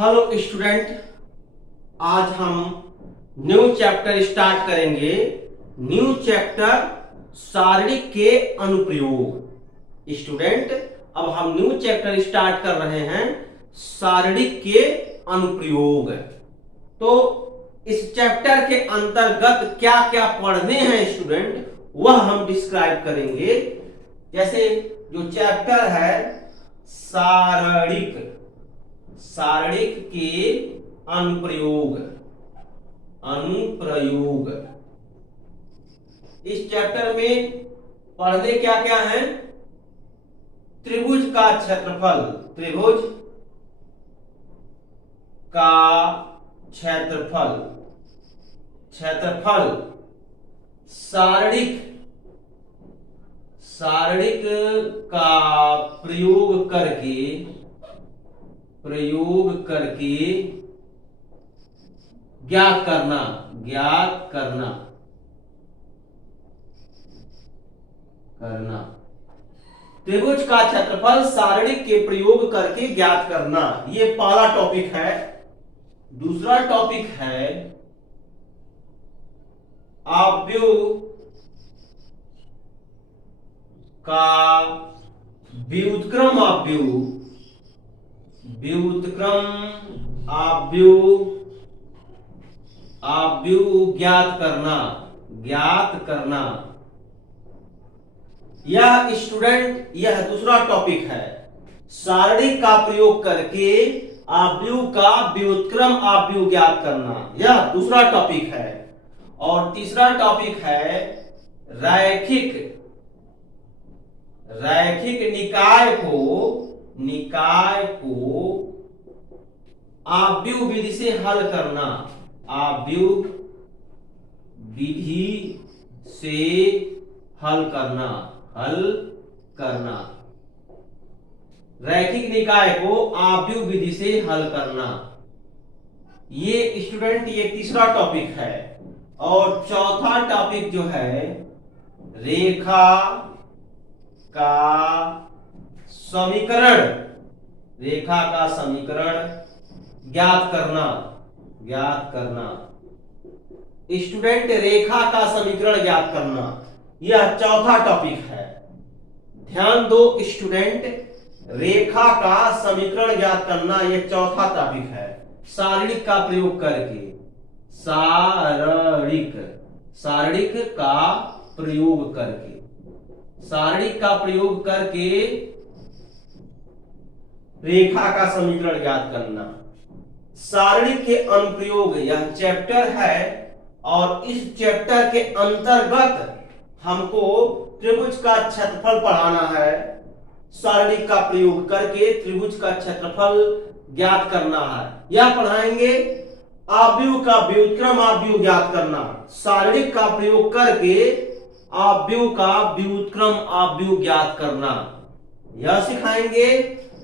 Hello student, आज हम new chapter start करेंगे। न्यू चैप्टर सारणिक के अनुप्रयोग। स्टूडेंट, अब हम न्यू चैप्टर स्टार्ट कर रहे हैं सारणिक के अनुप्रयोग। तो इस चैप्टर के अंतर्गत क्या क्या पढ़ने हैं स्टूडेंट, वह हम डिस्क्राइब करेंगे। जैसे जो चैप्टर है सारणिक, सारणिक के अनुप्रयोग। अनुप्रयोग इस चैप्टर में पढ़ने क्या क्या है? त्रिभुज का क्षेत्रफल, त्रिभुज का क्षेत्रफल, क्षेत्रफल सारणिक, सारणिक का प्रयोग करके, प्रयोग करके ज्ञात करना, ज्ञात करना, करना। त्रिभुज का क्षेत्रफल सारणिक के प्रयोग करके ज्ञात करना, ये पहला टॉपिक है। दूसरा टॉपिक है आव्यूह का व्युत्क्रम आव्यूह, व्युत्क्रम आव्यूह, आव्यूह ज्ञात करना, ज्ञात करना। यह स्टूडेंट, यह दूसरा टॉपिक है। सारणिक का प्रयोग करके आव्यूह का व्युत्क्रम आव्यूह ज्ञात करना, यह दूसरा टॉपिक है। और तीसरा टॉपिक है रैखिक, रैखिक निकाय को, निकाय को आव्यूह विधि से हल करना, आव्यूह विधि से हल करना, हल करना। रैखिक निकाय को आव्यूह विधि से हल करना, ये स्टूडेंट ये तीसरा टॉपिक है। और चौथा टॉपिक जो है रेखा का समीकरण, रेखा का समीकरण ज्ञात करना, ज्ञात करना। स्टूडेंट, रेखा का समीकरण ज्ञात करना, यह चौथा टॉपिक है। ध्यान दो स्टूडेंट, रेखा का समीकरण ज्ञात करना यह चौथा टॉपिक है। सारणिक का प्रयोग करके, सारणिक, सारणिक का प्रयोग करके, सारणिक का प्रयोग करके रेखा का समीकरण ज्ञात करना। सारणिक के अनुप्रयोग यह चैप्टर है, और इस चैप्टर के अंतर्गत हमको त्रिभुज का क्षेत्रफल पढ़ाना है। सारणिक का प्रयोग करके त्रिभुज का क्षेत्रफल ज्ञात करना है। यह पढ़ाएंगे आव्यूह का व्युत्क्रम आव्यूह ज्ञात करना, सारणिक का प्रयोग करके आव्यूह का व्युत्क्रम आव्यूह ज्ञात करना। यह सिखाएंगे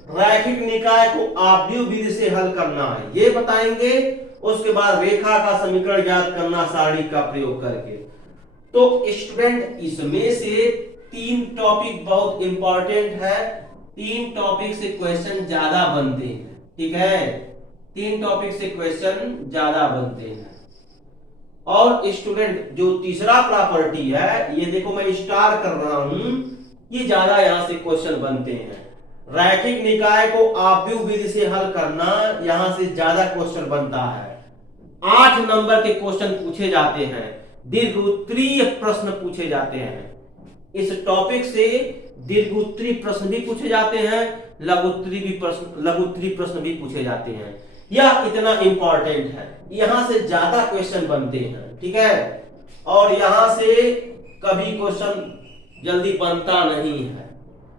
रैखिक निकाय को आव्यूह विधि से हल करना है, ये बताएंगे। उसके बाद रेखा का समीकरण ज्ञात करना सारणिक का प्रयोग करके। तो स्टूडेंट, इसमें से तीन टॉपिक बहुत इंपॉर्टेंट है। तीन टॉपिक से क्वेश्चन ज्यादा बनते हैं, ठीक है? तीन टॉपिक से क्वेश्चन ज्यादा बनते हैं। और स्टूडेंट, जो तीसरा प्रॉपर्टी है, ये देखो मैं स्टार कर रहा हूं, ये ज्यादा यहां से क्वेश्चन बनते हैं। रैखिक निकाय को आव्यूह विधि से हल करना, यहां से ज्यादा क्वेश्चन बनता है। 8 नंबर के क्वेश्चन पूछे जाते हैं, दीर्घोत्तरीय प्रश्न पूछे जाते हैं। इस टॉपिक से दीर्घोत्तरीय प्रश्न भी पूछे जाते हैं, लघुत्तरीय भी प्रश्न, लघुत्तरीय प्रश्न भी पूछे जाते हैं। यह इतना इंपॉर्टेंट है, यहां से ज्यादा क्वेश्चन बनते हैं, ठीक है? और यहां से कभी क्वेश्चन जल्दी बनता नहीं है,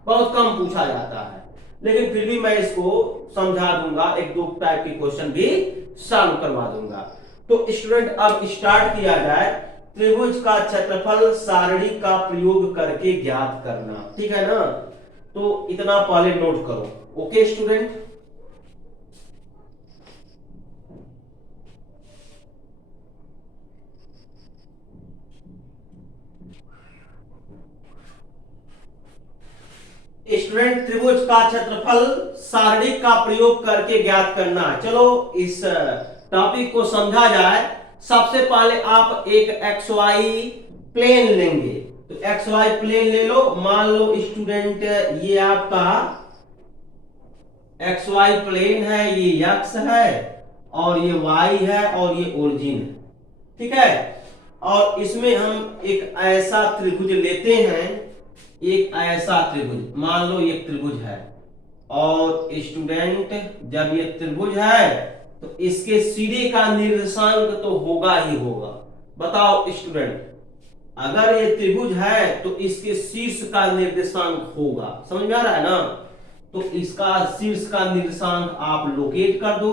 बहुत कम पूछा जाता है। लेकिन फिर भी मैं इसको समझा दूंगा, एक दो टाइप के क्वेश्चन भी सॉल्व करवा दूंगा। तो स्टूडेंट, अब स्टार्ट किया जाए। त्रिभुज का क्षेत्रफल सारणिक का प्रयोग करके ज्ञात करना, ठीक है ना? तो इतना पहले नोट करो। ओके स्टूडेंट, स्टूडेंट त्रिभुज का क्षेत्रफल सारणिक का प्रयोग करके ज्ञात करना है। चलो इस टॉपिक को समझा जाए। सबसे पहले आप एक एक्स वाई प्लेन लेंगे, तो एक्स वाई प्लेन ले लो। मान लो स्टूडेंट ये आपका एक्स वाई प्लेन है, ये एक्स है और ये वाई है और ये ओरिजिन है, ठीक है। और इसमें हम एक ऐसा त्रिभुज लेते हैं, एक ऐसा त्रिभुज, मान लो ये त्रिभुज है और स्टूडेंट जब ये त्रिभुज है तो इसके सीधे का निर्देशांक तो होगा ही होगा। बताओ स्टूडेंट, अगर ये त्रिभुज है तो इसके शीर्ष का निर्देशांक होगा, समझ में आ रहा है ना। तो इसका शीर्ष का निर्देशांक आप लोकेट कर दो।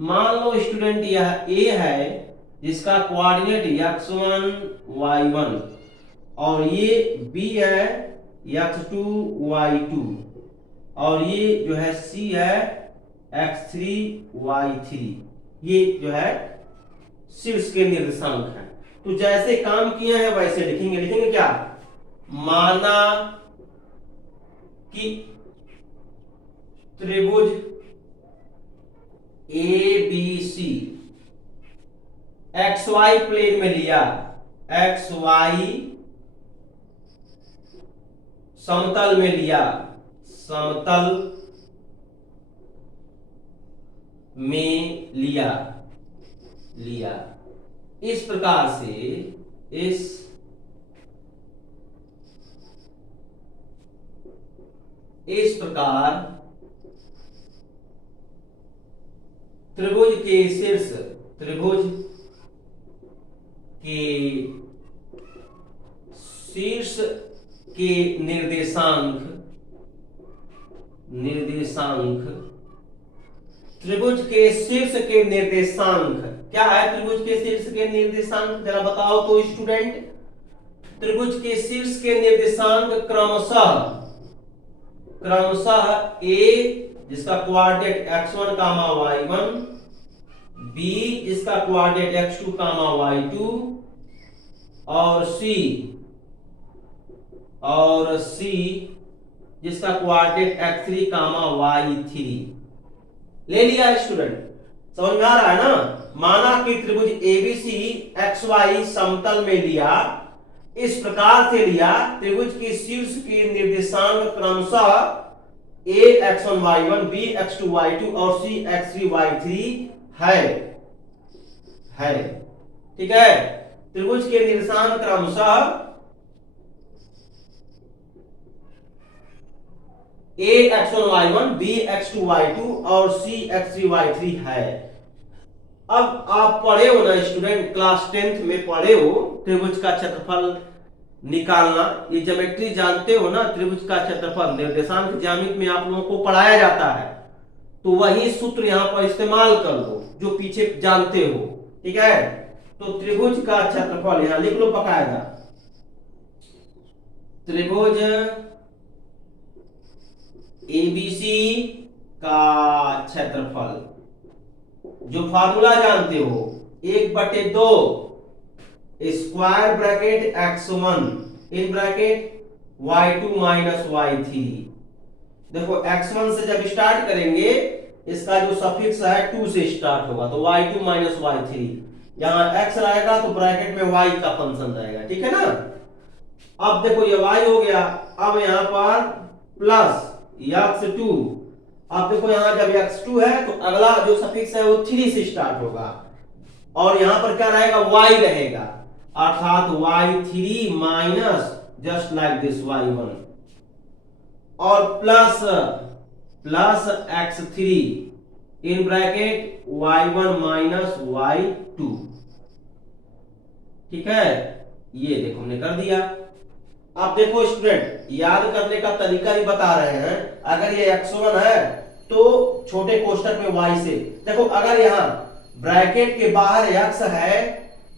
मान लो स्टूडेंट यह ए है जिसका कोऑर्डिनेट x1 y1 और ये b है x2 y2 और ये जो है c है x3 y3, ये जो है शीर्ष के निर्देशांक है। तो जैसे काम किए हैं वैसे लिखेंगे। लिखेंगे क्या? माना कि त्रिभुज ABC XY प्लेन में लिया, XY समतल में लिया, समतल में लिया इस प्रकार से इस प्रकार त्रिभुज के शीर्ष के निर्देशांक त्रिभुज के शीर्ष के निर्देशांक क्या है? त्रिभुज के शीर्ष के निर्देशांक जरा बताओ तो स्टूडेंट। त्रिभुज के शीर्ष के निर्देशांक क्रमशः A जिसका कोऑर्डिनेट x1 कामा y1, B जिसका कोऑर्डिनेट x2 कामा y2 और C जिसका कोऑर्डिनेट x3 कामा y3 ले लिया स्टूडेंट। समझ में आ रहा है ना। माना कि त्रिभुज ABC XY समतल में लिया, इस प्रकार से लिया, त्रिभुज के शीर्ष के निर्देशांक क्रमशः A x1 y1, B x2 y2 और C x3 y3 है, ठीक है। त्रिभुज के निर्देशांक क्रमशः A x1 y1, B x2 y2 और C x3 y3 है। अब आप पढ़े हो ना स्टूडेंट, क्लास 10th में पढ़े हो त्रिभुज का क्षेत्रफल निकालना, ये ज्योमेट्री जानते हो ना। त्रिभुज का क्षेत्रफल निर्देशांक ज्यामिति में आप लोगों को पढ़ाया जाता है, तो वही सूत्र यहां पर इस्तेमाल कर लो जो पीछे जानते हो, ठीक है। तो त्रिभुज का क्षेत्रफल यहां लिख लो बकायदा। त्रिभुज ABC का क्षेत्रफल, जो फार्मूला जानते हो, 1/2 square bracket x1 in bracket y2 minus y3। देखो x1 से जब स्टार्ट करेंगे इसका जो सफिक्स है 2 से स्टार्ट होगा, तो y2 माइनस y3, यहां x रहेगा तो ब्रैकेट में y का फंक्शन रहेगा, ठीक है ना। अब देखो ये y हो गया, अब यहां पर प्लस x2। अब देखो यहां जब x2 है तो अगला जो सफिक्स है वो 3 से स्टार्ट होगा और यहां पर क्या रहेगा? y रहेगा, अर्थात y3 minus just like this y1 और plus x3 in bracket y1 minus y2, ठीक है। ये देखो हमने कर दिया। अब देखो स्टूडेंट, याद करने का तरीका ही बता रहे हैं। अगर ये x1 है तो छोटे कोष्ठक में y से, देखो अगर यहां ब्रैकेट के बाहर x है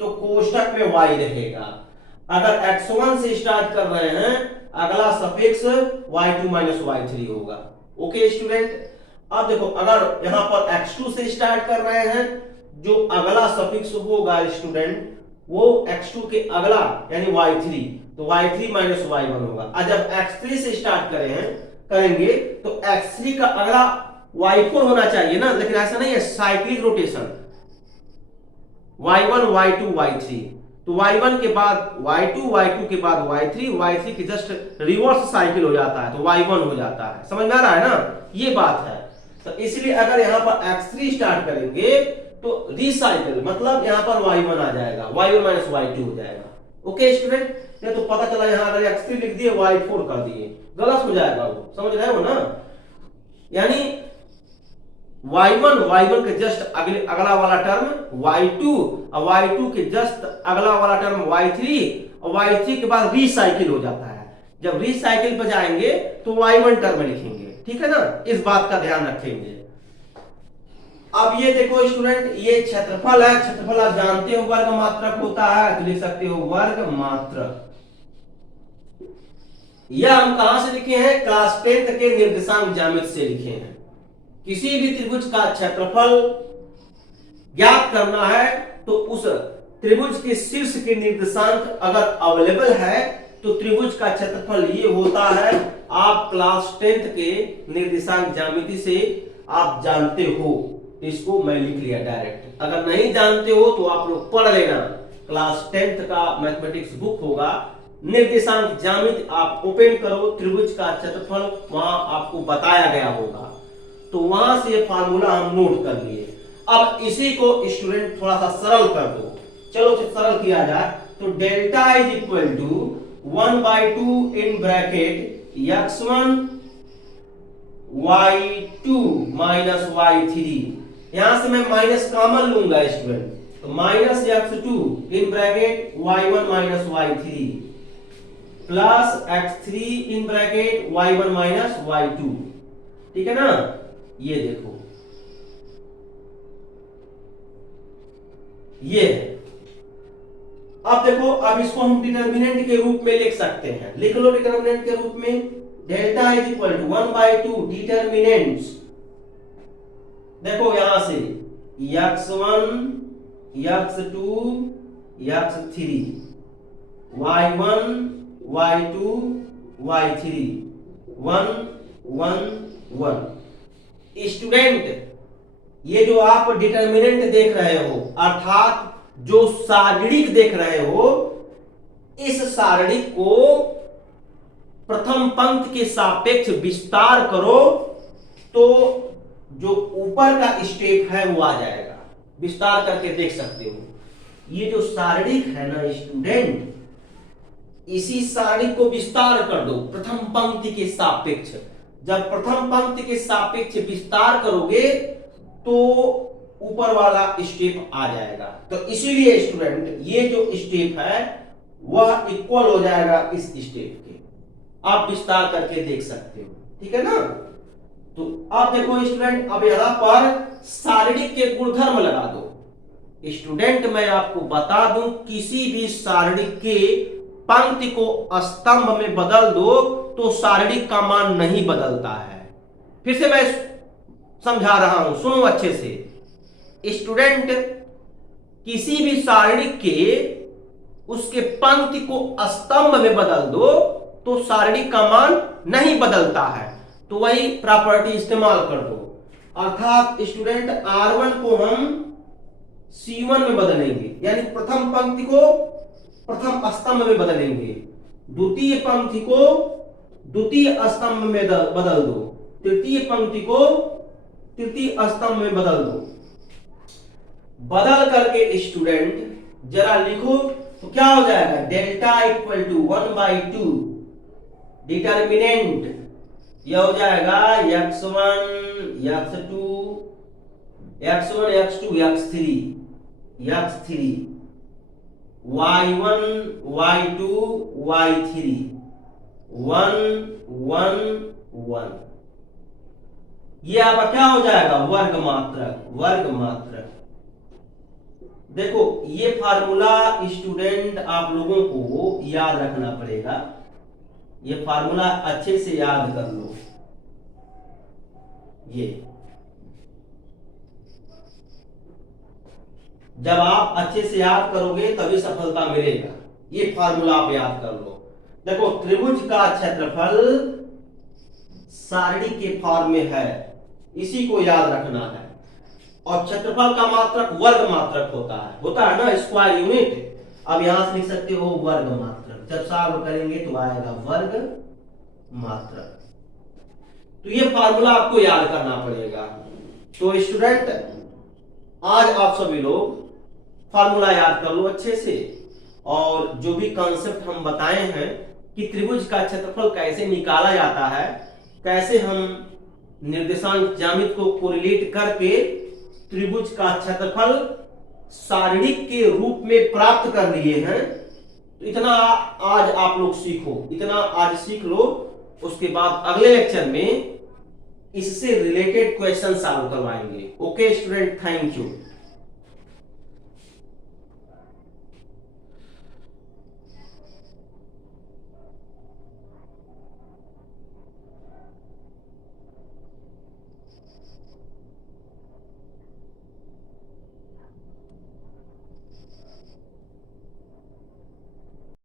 तो कोष्ठक में y रहेगा। अगर x1 से स्टार्ट कर रहे हैं, अगला सफिक्स y2 माइनस y3 होगा। Okay student. अब देखो अगर यहां पर x2 से स्टार्ट कर रहे हैं, जो अगला सफिक्स होगा स्टूडेंट वो x2 के अगला यानी y3, तो y3 माइनस y1 होगा। और जब x3 से स्टार्ट करें हैं करेंगे तो x3 का अगला y4 होना चाहिए ना, लेकिन ऐसा नहीं है, cyclic rotation y1 y2 y3, तो y1 के बाद y2 y2 के बाद y3 y3 के जस्ट रिवर्स साइकिल हो जाता है तो y1 हो जाता है। समझ में आ रहा है ना, ये बात है। तो इसलिए अगर यहां पर x3 स्टार्ट करेंगे तो रिसाइकिल मतलब यहां पर y1 आ जाएगा, y1 माइनस y2 हो जाएगा। ओके स्टूडेंट, ये तो पता चला यहां अगर x3 लिख दिए y4 कर दिए, गलत हो जाएगा वो, समझ रहे हो ना। यानी y1 के जस्ट अगला वाला टर्म y2 और y2 के जस्ट अगला वाला टर्म y3 और y3 के बाद रिसाइकिल हो जाता है। जब रिसाइकिल पे जाएंगे तो y1 टर्म लिखेंगे, ठीक है ना, इस बात का ध्यान रखेंगे। अब ये देखो स्टूडेंट, ये क्षेत्रफल है, क्षेत्रफल आप जानते हो वर्ग मात्रक होता है, तो लिख सकते हो वर्ग मात्रक। यह हम कहां से लिखे हैं, क्लास 10 के निर्देशांक ज्यामिति से लिखे हैं। किसी भी त्रिभुज का क्षेत्रफल ज्ञात करना है तो उस त्रिभुज के शीर्ष के निर्देशांक अगर अवेलेबल है तो त्रिभुज का क्षेत्रफल ये होता है। आप क्लास 10 के निर्देशांक ज्यामिति से आप जानते हो, इसको मैं लिख लिया डायरेक्ट। अगर नहीं जानते हो तो आप लोग पढ़ लेना, क्लास 10 का मैथमेटिक्स बुक होगा, निर्देशांक ज्यामिति आप ओपन करो, त्रिभुज का क्षेत्रफल वहां आपको बताया गया होगा, तो वहां से ये फार्मूला हम नोट कर लिए। अब इसी को स्टूडेंट थोड़ा सा सरल कर दो, चलो सरल किया जाए तो delta is equal to 1/2 in bracket x1 y2 minus y3, यहां से मैं माइनस कॉमन लूंगा स्टूडेंट, तो minus x2 in bracket y1 minus y3 plus x3 in bracket y1 minus y2, ठीक है ना। ये देखो ये, अब देखो, अब इसको हम डिटर्मिनेंट के रूप में लिख सकते हैं, लिख लो डिटर्मिनेंट के रूप में, delta is equal to 1/2 determinants, देखो यहां से x1 x2 x3 y1 y2 y3 1 1 1। Student ये जो आप डिटर्मिनेंट देख रहे हो अर्थात जो सारणिक देख रहे हो, इस सारणिक को प्रथम पंक्ति के सापेक्ष विस्तार करो तो जो ऊपर का स्टेप है वो आ जाएगा, विस्तार करके देख सकते हो। ये जो सारणिक है ना स्टूडेंट, इसी सारणिक को विस्तार कर दो प्रथम पंक्ति के सापेक्ष। जब प्रथम पंक्ति के सापेक्ष विस्तार करोगे तो ऊपर वाला स्टेप आ जाएगा। तो इसीलिए स्टूडेंट ये जो स्टेप है वह इक्वल हो जाएगा इस स्टेप के, आप विस्तार करके देख सकते हो, ठीक है ना। तो अब देखो स्टूडेंट, अब यहां पर सारणिक के गुणधर्म लगा दो। स्टूडेंट मैं आपको बता दूं, किसी भी सारणिक के पंक्ति को स्तंभ में बदल दो तो सारणिक का मान नहीं बदलता है। फिर से मैं समझा रहा हूं, सुनो अच्छे से स्टूडेंट, किसी भी सारणिक के उसके पंक्ति को स्तंभ में बदल दो तो सारणिक का मान नहीं बदलता है, तो वही प्रॉपर्टी इस्तेमाल कर दो। अर्थात स्टूडेंट R1 को हम C1 में बदलेंगे, यानी प्रथम पंक्ति को प्रथम स्तंभ में बदलेंगे, द्वितीय पंक्ति को द्वितीय स्तंभ में बदल दो, तृतीय पंक्ति को तृतीय स्तंभ में बदल दो। बदल करके स्टूडेंट जरा लिखो तो क्या हो जाएगा, डेल्टा इक्वल टू 1/2 डिटर्मिनेंट, यह हो जाएगा x1 x2 x3 y1 y2 y3 1 1 1। ये आपका क्या हो जाएगा, वर्ग मात्रक, वर्ग मात्रक। देखो ये फार्मूला स्टूडेंट आप लोगों को याद रखना पड़ेगा, ये फार्मूला अच्छे से याद कर लो। ये जब आप अच्छे से याद करोगे तभी सफलता मिलेगा, ये फार्मूला आप याद कर लो। देखो त्रिभुज का क्षेत्रफल सारणी के फॉर्म में है, इसी को याद रखना है। और क्षेत्रफल का मात्रक वर्ग मात्रक होता है ना, स्क्वायर यूनिट। अब यहां से लिख सकते हो वर्ग मात्रक, जब सॉल्व करेंगे तो आएगा वर्ग मात्रक। तो ये फार्मूला आपको याद करना पड़ेगा। तो स्टूडेंट आज आप सभी लोग फार्मूला याद कर लो अच्छे से, और जो भी कॉन्सेप्ट हम बताए हैं कि त्रिभुज का क्षेत्रफल कैसे निकाला जाता है, कैसे हम निर्देशांक ज्यामिति को कोरिलेट करके त्रिभुज का क्षेत्रफल सारणिक के रूप में प्राप्त कर लिए हैं, तो इतना आज आप लोग सीखो, इतना आज सीख लो। उसके बाद अगले लेक्चर में इससे रिलेटेड क्वेश्चन सॉल्व करवाएंगे। Okay student, thank you.